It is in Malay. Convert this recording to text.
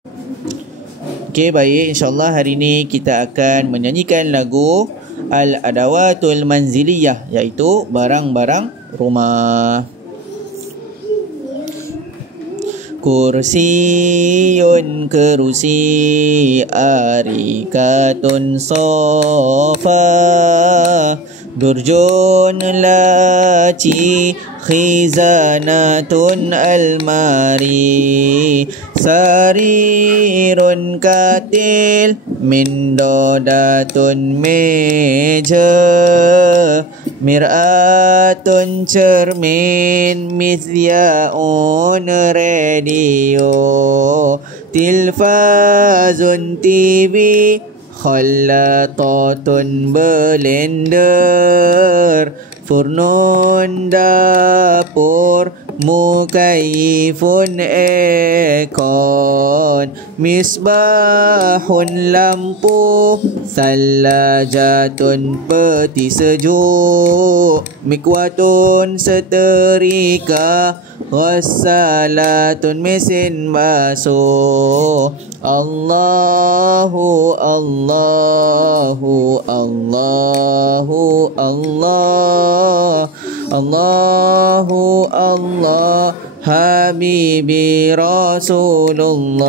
Okey, baik, insyaAllah hari ini kita akan menyanyikan lagu Al-Adawatul Manziliyah, iaitu barang-barang rumah. Kursiyun kerusi, arikatun sofa, durjun laci, khizanatun almari, sarirun katil, mindodatun meja, mir'atun cermin, mithyaun radio, tilfazun TV, khallatatun blender, furnun dapur, mukayyifun aircon, misbahun lampu, salajatun peti sejuk, mikwatun seterika, ghassalatun mesin basuh. Allahu Allahu Allahu Allah, Allahu Allah, Habibi Rasulullah.